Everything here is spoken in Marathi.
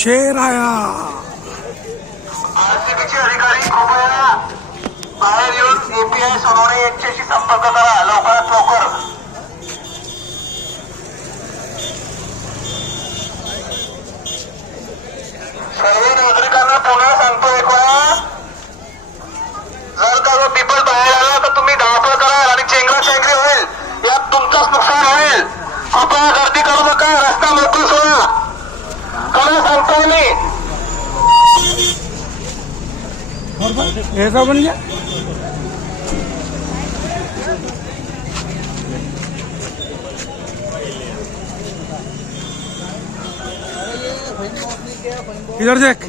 शेर आया. आरसीबीचे अधिकारी कृपया बाहेर येऊन API सोनवणे यांच्याशी संपर्क करा लवकरात लवकर. सर्व नागरिकांना पुन्हा सांगतो एक वेळा, जर का जो पीपल बाहेर आला तर तुम्ही धावपळ कराल आणि चेंगराचेंगरी होईल, यात तुमचंच नुकसान होईल. कृपया गर्दी करू नका, रस्ता मोकळी सोडा. कला सांगतोय मी. ऐसा बन गया. इधर देख.